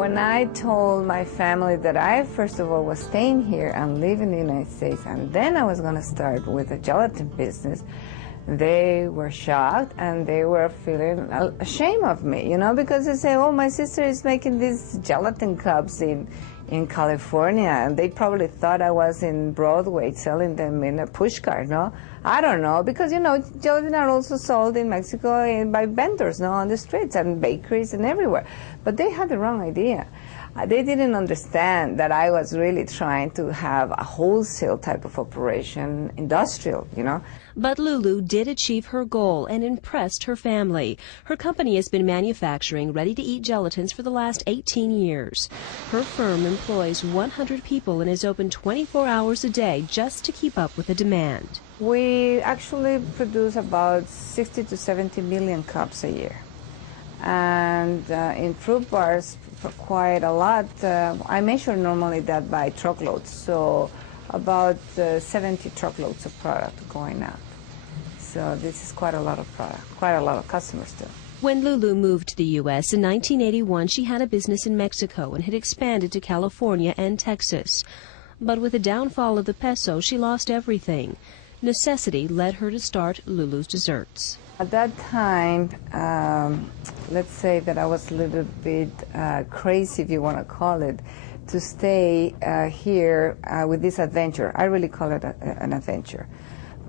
When I told my family that I, first of all, was staying here and live in the United States, and then I was going to start with a gelatin business, they were shocked and they were feeling ashamed of me, you know, because they say, oh, my sister is making these gelatin cups in California, and they probably thought I was in Broadway selling them in a pushcart, no? I don't know, because, you know, gelatin are also sold in Mexico by vendors, no, on the streets and bakeries and everywhere. But they had the wrong idea. They didn't understand that I was really trying to have a wholesale type of operation, industrial, you know. But Lulu did achieve her goal and impressed her family. Her company has been manufacturing ready-to-eat gelatins for the last 18 years. Her firm employs 100 people and is open 24 hours a day just to keep up with the demand. We actually produce about 60 to 70 million cups a year. And in fruit bars, for quite a lot. I measure normally that by truckloads, so about 70 truckloads of product going out. So this is quite a lot of product, quite a lot of customers too. When Lulu moved to the U.S. in 1981, she had a business in Mexico and had expanded to California and Texas. But with the downfall of the peso, she lost everything. Necessity led her to start Lulu's Desserts. At that time, let's say that I was a little bit crazy, if you want to call it, to stay here with this adventure. I really call it an adventure.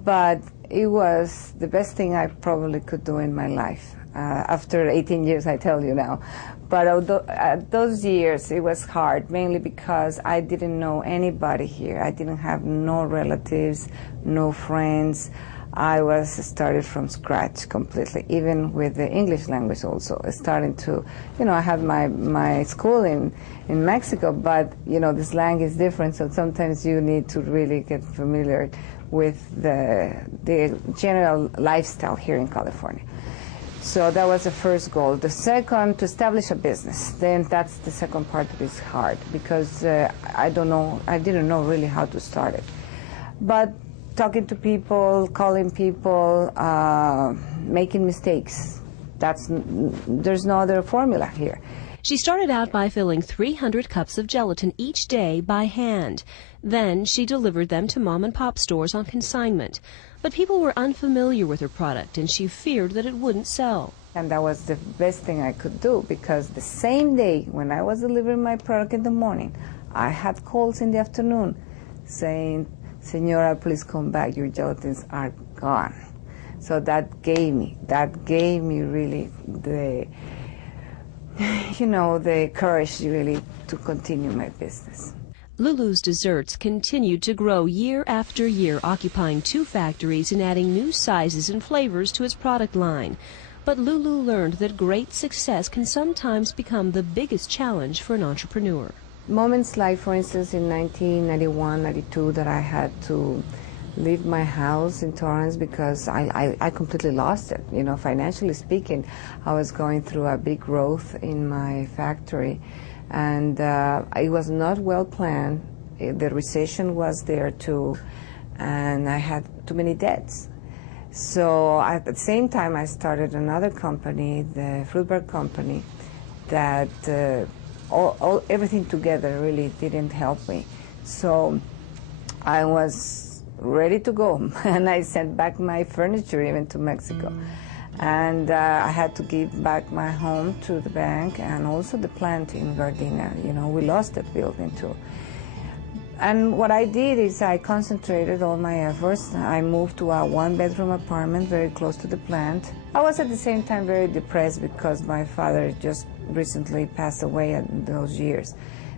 But it was the best thing I probably could do in my life. After 18 years, I tell you now. But although, those years, it was hard, mainly because I didn't know anybody here. I didn't have no relatives, no friends. I was started from scratch completely, even with the English language also. Starting to, you know, I had my school in Mexico, but, you know, the slang is different, so sometimes you need to really get familiar with the general lifestyle here in California. So that was the first goal. The second, to establish a business. Then that's the second part that is hard, because I didn't know really how to start it. But talking to people, calling people, making mistakes. There's no other formula here. She started out by filling 300 cups of gelatin each day by hand. Then she delivered them to mom-and-pop stores on consignment. But people were unfamiliar with her product, and she feared that it wouldn't sell. And that was the best thing I could do, because the same day when I was delivering my product in the morning, I had calls in the afternoon saying, Senora, please come back, your gelatins are gone. So that gave me really the, you know, the courage really to continue my business. Lulu's Desserts continued to grow year after year, occupying 2 factories and adding new sizes and flavors to its product line. But Lulu learned that great success can sometimes become the biggest challenge for an entrepreneur. Moments like, for instance, in 1991, 92, that I had to leave my house in Torrance because I completely lost it. You know, financially speaking, I was going through a big growth in my factory, and it was not well planned. The recession was there too, and I had too many debts. So at the same time, I started another company, the fruit bar company, that everything together really didn't help me. So I was ready to go, and I sent back my furniture even to Mexico. And I had to give back my home to the bank, and also the plant in Gardena. You know, we lost that building too. And what I did is I concentrated all my efforts. I moved to a 1-bedroom apartment very close to the plant. I was at the same time very depressed because my father just recently passed away in those years.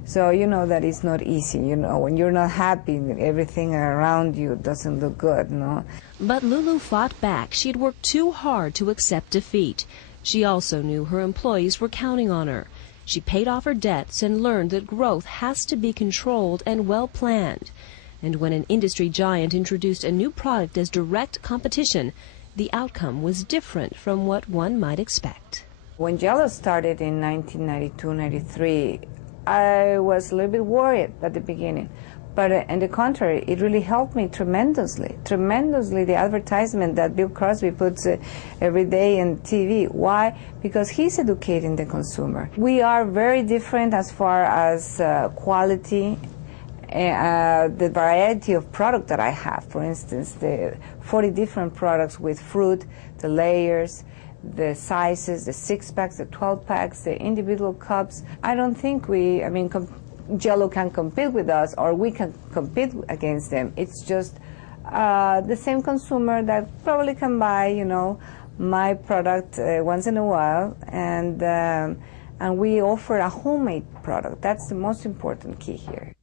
So you know that it's not easy, you know, when you're not happy, everything around you doesn't look good, no? But Lulu fought back. She had worked too hard to accept defeat. She also knew her employees were counting on her. She paid off her debts and learned that growth has to be controlled and well planned. And when an industry giant introduced a new product as direct competition, the outcome was different from what one might expect. When Jell-O started in 1992-93, I was a little bit worried at the beginning, But on the contrary, it really helped me tremendously, the advertisement that Bill Crosby puts every day in TV. Why? Because he's educating the consumer. We are very different as far as quality, the variety of product that I have. For instance, the 40 different products with fruit, the layers, the sizes, the 6-packs, the 12-packs, the individual cups. I don't think Jell-O can compete with us, or we can compete against them. It's just the same consumer that probably can buy, my product once in a while, and we offer a homemade product. That's the most important key here.